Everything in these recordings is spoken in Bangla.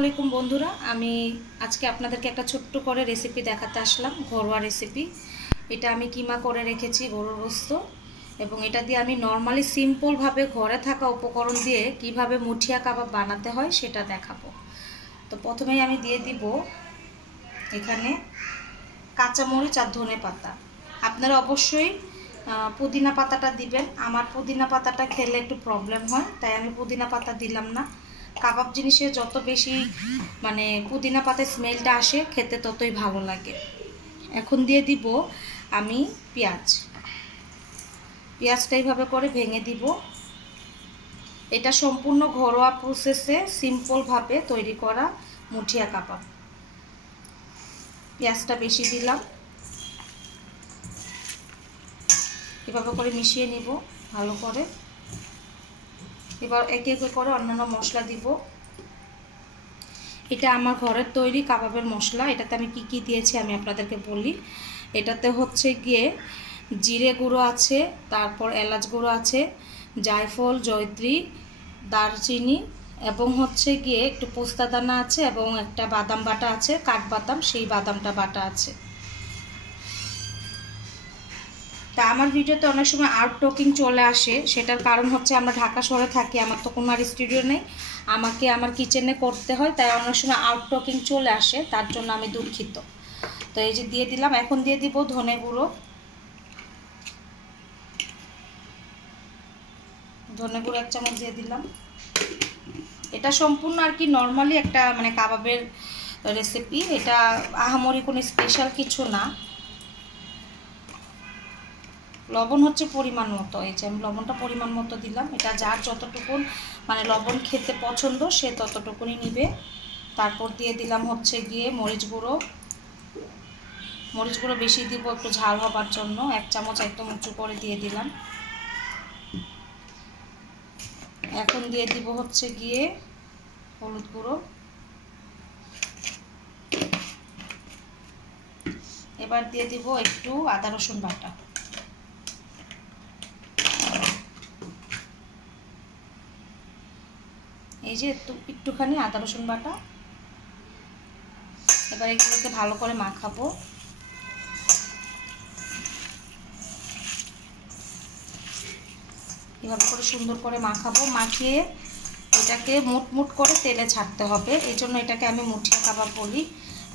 আলাইকুম বন্ধুরা, আমি আজকে আপনাদেরকে একটা ছোট্ট করে রেসিপি দেখাতে আসলাম। ঘরোয়া রেসিপি। এটা আমি কিমা করে রেখেছি, গরুর গোশত, এবং এটা দিয়ে আমি নর্মালি সিম্পলভাবে ঘরে থাকা উপকরণ দিয়ে কিভাবে মুঠিয়া কাবাব বানাতে হয় সেটা দেখাবো। তো প্রথমেই আমি দিয়ে দিব এখানে কাঁচামরিচ আর ধনে পাতা। আপনারা অবশ্যই পুদিনা পাতাটা দিবেন। আমার পুদিনা পাতাটা খেলে একটু প্রবলেম হয়, তাই আমি পুদিনা পাতা দিলাম না। কাবাব জিনিসে যত বেশি পুদিনা পাতার স্মেলটা আসে, খেতে ততই ভালো লাগে। এখন দিয়ে দিব আমি পেঁয়াজটা এইভাবে করে ভেঙে দিব। এটা সম্পূর্ণ ঘরোয়া প্রসেসে সিম্পলভাবে তৈরি করা মুঠিয়া কাবাব। পেঁয়াজটা বেশি দিলাম, এভাবে করে মিশিয়ে নিব ভালো করে। এবার একে একে করে অন্যান্য মশলা দিব। এটা আমার ঘরের তৈরি কাবাবের মশলা। এটাতে আমি কি কি দিয়েছি আমি আপনাদেরকে বলি। এটাতে হচ্ছে গিয়ে জিরে গুঁড়ো আছে, তারপর এলাচ গুঁড়ো আছে, জায়ফল, জয়ত্রী, দারচিনি, এবং হচ্ছে গিয়ে একটু পোস্তা দানা আছে, এবং একটা বাদাম বাটা আছে, কাঠবাদাম, সেই বাদামটা বাটা আছে। তা আমার ভিডিওতে অনেক সময় আউট টকিং চলে আসে, সেটার কারণ হচ্ছে আমরা ঢাকা শহরে থাকি, আমার তো কোনো আর স্টুডিও নেই, আমাকে আমার কিচেনে করতে হয়, তাই অনেক সময় আউট টকিং চলে আসে, তার জন্য আমি দুঃখিত। তো এই যে দিয়ে দিলাম। এখন দিয়ে দিব ধনে গুঁড়ো। এক চামচ দিয়ে দিলাম। এটা সম্পূর্ণ আর কি নর্মালি একটা কাবাবের রেসিপি। এটা আহামরি কোনো স্পেশাল কিছু না। লবণ হচ্ছে পরিমাণ মতো। এই যে আমি লবণটা পরিমাণ মতো দিলাম। এটা যার যতটুকুন লবণ খেতে পছন্দ সে ততটুকুনই নিবে। তারপর দিয়ে দিলাম হচ্ছে গিয়ে মরিচ গুঁড়ো বেশি দিব একটু ঝাল হবার জন্য। 1 চামচ একদম উঁচু করে দিয়ে দিলাম। এখন দিয়ে দিব হচ্ছে গিয়ে হলুদ গুঁড়ো। এবার দিয়ে দিব একটু আদা রসুন বাটা। এই যে একটুখানি আদা রসুন বাটা। এবার এগুলোকে ভালো করে মাখাবো। এভাবে করে সুন্দর করে মাখাবো। মাখিয়ে এটাকে মুট করে তেলে ছাড়তে হবে। এই জন্য এটাকে আমি মুঠিয়া কাবাব বলি।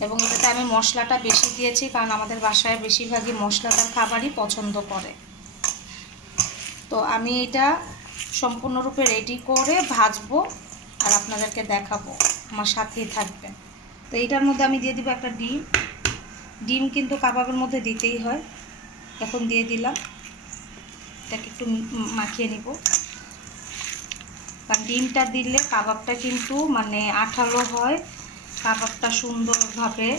এবং এটাতে আমি মশলাটা বেশি দিয়েছি, কারণ আমাদের বাসায় বেশিরভাগই মশলাদার খাবারই পছন্দ করে। তো আমি এটা সম্পূর্ণরূপে রেডি করে ভাজবো আর আপনাদেরকে দেখাবো, আমার সাথেই থাকবেন। তো এইটার মধ্যে আমি দিয়ে দিব একটা ডিম কিন্তু কাবাবের মধ্যে দিতেই হয়। এখন দিয়ে দিলাম। এটাকে একটু মাখিয়ে নিব, কারণ ডিমটা দিলে কাবাবটা কিন্তু আঠালো হয়, কাবাবটা সুন্দরভাবে।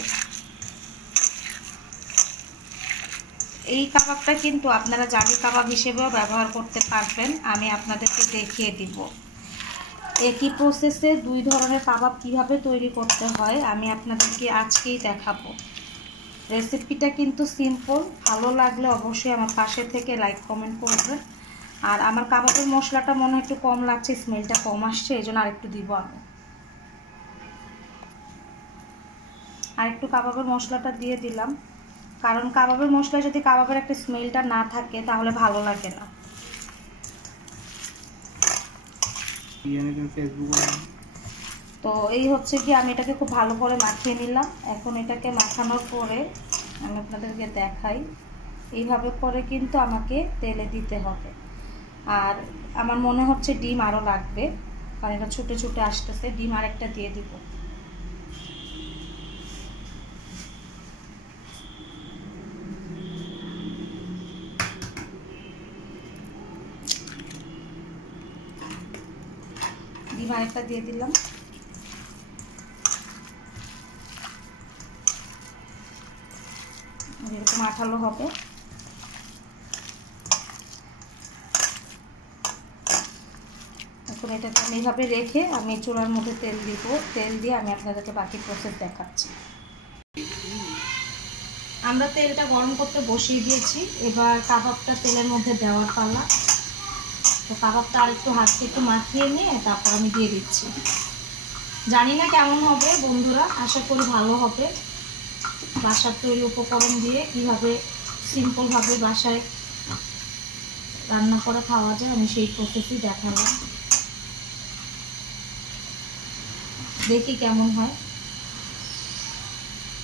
এই কাবাবটা কিন্তু আপনারা জালি কাবাব হিসেবেও ব্যবহার করতে পারবেন। আমি আপনাদেরকে দেখিয়ে দিব একই প্রসেসে 2 ধরনের কাবাব কিভাবে তৈরি করতে হয় আমি আপনাদেরকে আজকেই দেখাবো। রেসিপিটা কিন্তু সিম্পল। ভালো লাগলে অবশ্যই আমার পাশে থেকে লাইক কমেন্ট করবেন। আর আমার কাবাবের মশলাটা মনে হয় একটু কম লাগছে, স্মেলটা কম আসছে, এই জন্য আরেকটু দিব আমি। আরেকটু কাবাবের মশলাটা দিয়ে দিলাম, কারণ কাবাবের মশলায় যদি কাবাবের একটা স্মেলটা না থাকে তাহলে ভালো লাগে না। তো এই হচ্ছে কি, আমি এটাকে খুব ভালো করে মাখিয়ে নিলাম। এখন এটাকে মাখানোর পরে আমি আপনাদেরকে দেখাই, এইভাবে করে কিন্তু আমাকে তেলে দিতে হবে। আর আমার মনে হচ্ছে ডিম আরও লাগবে, কারণ এটা ছুটে ছুটে আসতেছে। ডিম আরেকটা দিয়ে দিব। ডিম আরেকটা দিয়ে দিলাম। এরকম আঠালো হবে। এখন এটাকে আমি এইভাবে রেখে আমি চুলার মধ্যে তেল দিব। তেল দিয়ে আমি আপনাদেরকে বাকি প্রসেস দেখাচ্ছি। আমরা তেলটা গরম করতে বসিয়ে দিয়েছি। এবার কাবাবটা তেলের মধ্যে দেওয়ার পালা। তো কাবাবটা আর একটু হাতকে একটু মাখিয়ে নিয়ে তারপর আমি দিয়ে দিচ্ছি। জানি না কেমন হবে বন্ধুরা, আশা করি ভালো হবে। বাসার তৈরি উপকরণ দিয়ে কীভাবে সিম্পলভাবে বাসায় রান্না করে খাওয়া যায় আমি সেই প্রসেসই দেখালাম। দেখি কেমন হয়।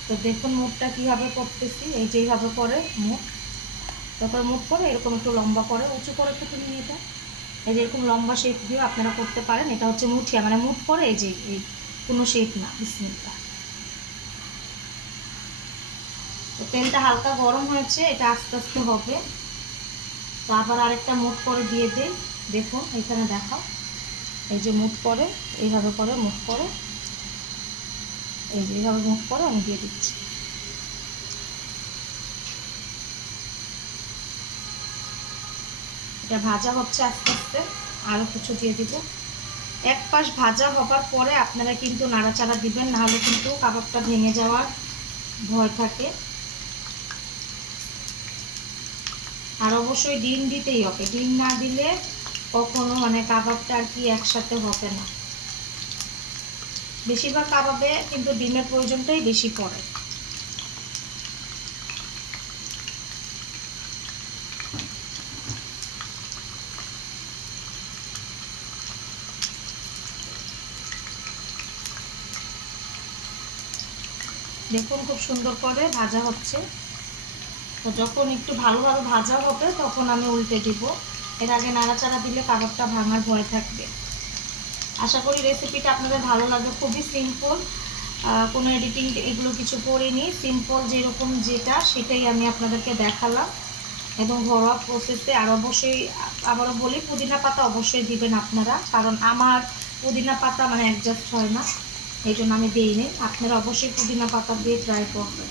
তো দেখুন মুখটা কীভাবে করতেছি, এই যেইভাবে করে মুখ, তারপরে মুখ করে এরকম একটু লম্বা করে উঁচু করে একটু তুমি এটা, এই যে এরকম লম্বা শেপ দিয়ে আপনারা করতে পারেন। এটা হচ্ছে মুঠিয়া, মানে মুঠ করে এই যে এই কোনো শেপ না। বিসমিল্লাহ। তো তেলটা হালকা গরম হয়েছে, এটা আস্তে আস্তে হবে। তো আবার আরেকটা মুঠ করে দিয়ে দিই। দেখুন এখানে দেখাও, এই যে মুঠ করে এইভাবে করে মুঠ করে, এই যে এইভাবে মুঠ করে আমি দিয়ে দিচ্ছি। এটা ভাজা হচ্ছে আস্তে আস্তে, আরও কিছু দিয়ে দিব। এক পাশ ভাজা হবার পরে আপনারা কিন্তু নাড়াচাড়া দিবেন, নাহলে কিন্তু কাবাবটা ভেঙে যাওয়ার ভয় থাকে। আর অবশ্যই ডিম দিতেই হবে, ডিম না দিলে কখনো মানে কাবাবটা আর কি একসাথে হবে না। বেশিরভাগ কাবাবে কিন্তু ডিমের প্রয়োজনটাই বেশি পড়ে। দেখুন খুব সুন্দর করে ভাজা হচ্ছে। তো যখন একটু ভালোভাবে ভাজা হবে তখন আমি উল্টে দিব। এর আগে নাড়াচাড়া দিলে কাবাবটা ভাঙার ভয় থাকবে। আশা করি রেসিপিটা আপনাদের ভালো লাগবে। খুবই সিম্পল, কোনো এডিটিং এগুলো কিছু করিনি, সিম্পল যেরকম যেটা সেটাই আমি আপনাদেরকে দেখালাম এবং ঘরোয়া প্রসেসে। আর অবশ্যই আবারও বলি, পুদিনা পাতা অবশ্যই দিবেন আপনারা, কারণ আমার পুদিনা পাতা মানে অ্যাডজাস্ট হয় না, এই জন্য আমি দিইনি। আপনারা অবশ্যই পুদিনা পাতা দিয়ে ট্রাই করবেন।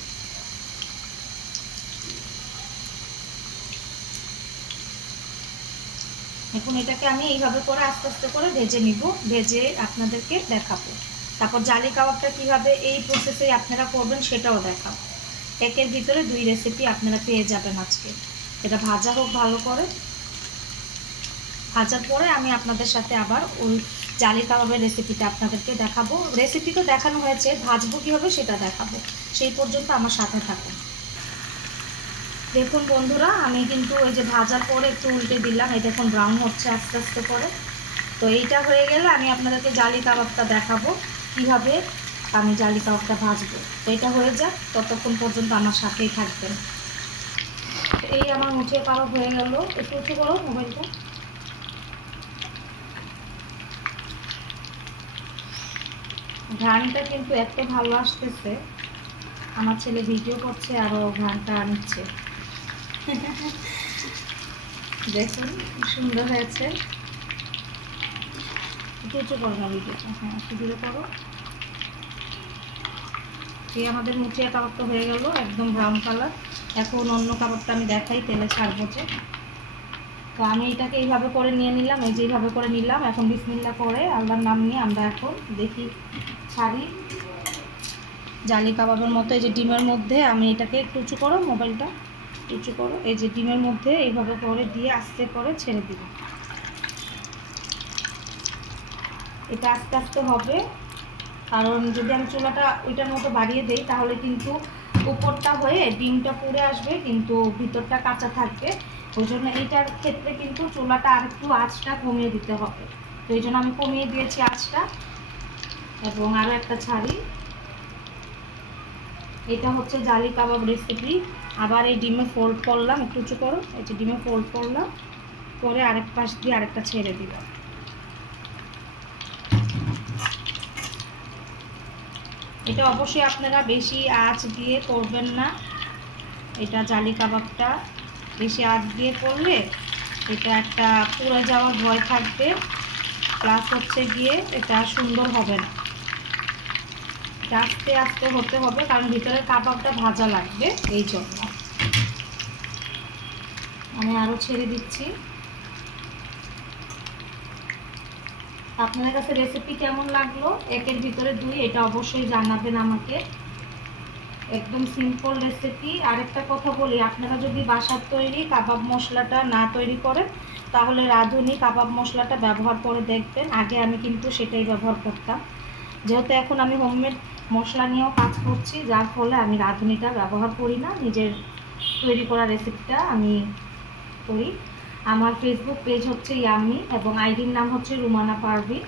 এখন এটাকে আমি এইভাবে করে আস্তে আস্তে করে ভেজে নিব, ভেজে আপনাদেরকে দেখাবো। তারপর জালি কাবাবটা কীভাবে এই প্রসেসে আপনারা করবেন সেটাও দেখাবো। একের ভিতরে দুই রেসিপি আপনারা পেয়ে যাবেন আজকে। এটা ভাজা হোক ভালো করে, ভাজার পরে আমি আপনাদের সাথে আবার ওই জালি কাবাবের রেসিপিটা আপনাদেরকে দেখাবো। রেসিপি তো দেখানো হয়েছে, ভাজবো কীভাবে সেটা দেখাবো। সেই পর্যন্ত আমার সাথে থাকুন। দেখুন বন্ধুরা, আমি কিন্তু ওই যে ভাজার পরে একটু উল্টে দিলাম, এই দেখুন ব্রাউন হচ্ছে আস্তে আস্তে করে। তো এইটা হয়ে গেলে আমি আপনাদেরকে জালি কাবাবটা দেখাবো কীভাবে আমি জালি কাবাবটা ভাজবো। তো এটা হয়ে যাক, ততক্ষণ পর্যন্ত আমার সাথেই থাকবেন। এই আমার মুঠিয়া কাবাব হয়ে গেল। একটু উঁচু করো মোবাইলটা। ঘ্রাণটা কিন্তু এত ভালো আসতেছে, আমার ছেলে ভিডিও করছে আরও ঘ্রাণটা আনছে। দেখুন সুন্দর হয়েছে। উঁচু করো না ভিডিওটা, হ্যাঁ ভিডিও করো। এই আমাদের মুঠিয়া কাবাবটা হয়ে গেল একদম ব্রাউন কালার। এখন অন্য কাবাবটা আমি দেখাই, তেলে ছাড়বো যে। তো আমি এটাকে এইভাবে করে নিয়ে নিলাম, এই যে এইভাবে করে নিলাম। এখন বিসমিল্লাহ করে আল্লাহর নাম নিয়ে আমরা এখন দেখি ছাড়ি। জালি কাবাবের মতো এই যে ডিমের মধ্যে আমি এটাকে একটু উঁচু করো মোবাইলটা, উঁচু করো। এই যে ডিমের মধ্যে এইভাবে করে দিয়ে আস্তে করে ছেড়ে দিব। এটা আস্তে আস্তে হবে, কারণ যদি আমি চুলাটা ওইটার মতো বাড়িয়ে দেই তাহলে কিন্তু উপরটা হয়ে ডিমটা পুড়ে আসবে, কিন্তু ভিতরটা কাঁচা থাকবে। ওই জন্য এইটার ক্ষেত্রে কিন্তু চুলাটা আর একটু আঁচটা কমিয়ে দিতে হবে। তো এই জন্য আমি কমিয়ে দিয়েছি আঁচটা। এবং আরও একটা ছাড়ি। এটা হচ্ছে জালি কাবাব রেসিপি। আবার এই ডিমে ফোল্ড করলাম, একটু উঁচু করো। এই যে ডিমে ফোল্ড করলাম, করে আরেক পাশ দিয়ে আরেকটা ছেড়ে দিলাম। এটা অবশ্যই আপনারা বেশি আঁচ দিয়ে করবেন না। এটা জালি কাবাবটা বেশি আঁচ দিয়ে করলে এটা একটা পুড়ে যাওয়ার ভয় থাকবে, প্লাস হচ্ছে গিয়ে এটা সুন্দর হবে না। আস্তে আস্তে হতে হবে, কারণ ভিতরে কাবাবটা ভাজা লাগবে, এই জন্য। আমি আরও ছেড়ে দিচ্ছি। আপনাদের কাছে রেসিপি কেমন লাগলো, একের ভিতরে দুই, এটা অবশ্যই জানাবেন আমাকে। একদম সিম্পল রেসিপি। আরেকটা কথা বলি, আপনারা যদি বাসার তৈরি কাবাব মশলাটা না তৈরি করেন তাহলে রাঁধুনি কাবাব মশলাটা ব্যবহার করে দেখবেন। আগে আমি কিন্তু সেটাই ব্যবহার করতাম। যেহেতু এখন আমি হোমমেড মশলা নিয়েও কাজ করছি, যার ফলে আমি রাঁধুনিটা ব্যবহার করি না, নিজের তৈরি করা রেসিপিটা আমি করি। আমার ফেসবুক পেজ হচ্ছে ইয়াম্মি এবং আইডির নাম হচ্ছে রুমানা পারভিন।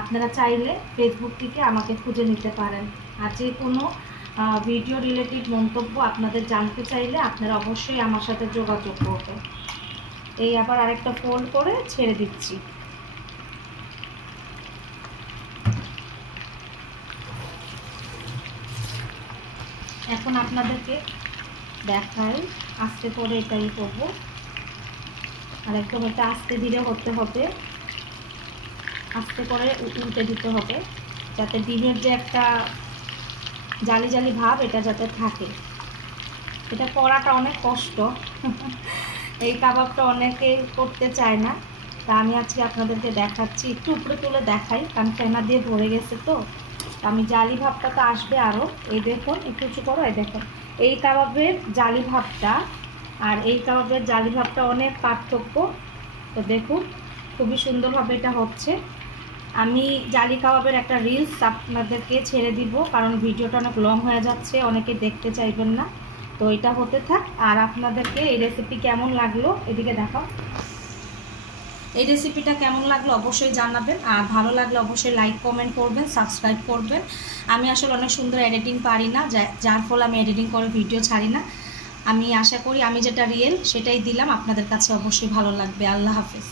আপনারা চাইলে ফেসবুক থেকে আমাকে খুঁজে নিতে পারেন। আর যে কোনো ভিডিও রিলেটেড মন্তব্য আপনাদের জানতে চাইলে আপনারা অবশ্যই আমার সাথে যোগাযোগ করবেন। এই আবার আরেকটা ফোল্ড করে ছেড়ে দিচ্ছি। এখন আপনাদেরকে দেখাই আস্তে করে এটাই করবো, আর একদম এটা আস্তে ধীরে হতে হবে, আস্তে করে উল্টে দিতে হবে যাতে ডিমের যে একটা জালি জালি ভাব এটা যাতে থাকে। এটা করাটা অনেক কষ্ট এই কাবাবটা অনেকে করতে চায় না, তা আমি আজকে আপনাদেরকে দেখাচ্ছি। একটু উপরে তুলে দেখাই কারণ ফেনা দিয়ে ভরে গেছে, তো আমি জালি ভাবটা তো আসবে আরও। এই দেখুন, একটু উঁচু করো, এই দেখুন এই কাবাবের জালি ভাবটা আর এই কাবাবের জালি ভাবটা অনেক পার্থক্য। তো দেখুন খুবই সুন্দরভাবে এটা হচ্ছে। আমি জালি কাবাবের একটা রিলস আপনাদেরকে ছেড়ে দিব, কারণ ভিডিওটা অনেক লং হয়ে যাচ্ছে, অনেকে দেখতে চাইবেন না। তো এটা হতে থাক। আর আপনাদেরকে এই রেসিপি কেমন লাগলো, এদিকে দেখাও, এই রেসিপিটা কেমন লাগলো অবশ্যই জানাবেন। আর ভালো লাগলে অবশ্যই লাইক কমেন্ট করবেন, সাবস্ক্রাইব করবেন। আমি আসলে অনেক সুন্দর এডিটিং পারি না, যার ফলে আমি এডিটিং করে ভিডিও ছাড়ি না। আমি আশা করি আমি যেটা রিয়েল সেটাই দিলাম, আপনাদের কাছে অবশ্যই ভালো লাগবে। আল্লাহ হাফেজ।